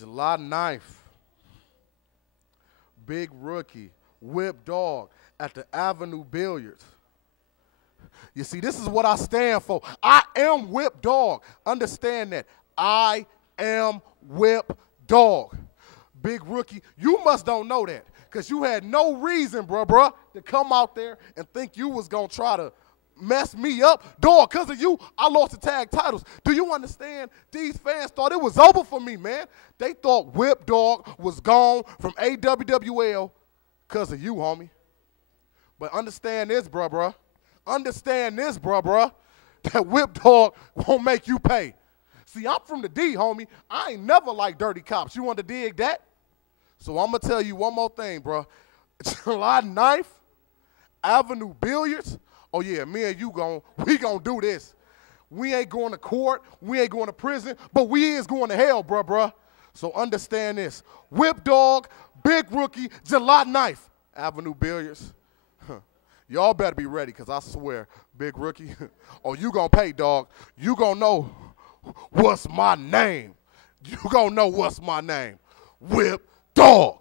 July 9th, Big Rookie, Whip Dog at the Avenue Billiards. You see, this is what I stand for. I am Whip Dog. Understand that. I am Whip Dog. Big Rookie, you must don't know that because you had no reason, bruh, to come out there and think you was going to try to mess me up. Dog, because of you, I lost the tag titles. Do you understand? These fans thought it was over for me, man. They thought Whip Dog was gone from AWWL because of you, homie. But understand this, bruh. Understand this, bruh, that Whip Dog won't make you pay. See, I'm from the D, homie. I ain't never liked dirty cops. You want to dig that? So I'm going to tell you one more thing, bro. July 9th, Avenue Billiards. Oh, yeah, me and you we going to do this. We ain't going to court. We ain't going to prison. But we is going to hell, bruh. So understand this. Whip Dog, Big Rookie, July 9th, Avenue Billiards. Y'all better be ready because I swear, Big Rookie, oh, you going to pay, dog. You going to know what's my name. You going to know what's my name. Whip Dog.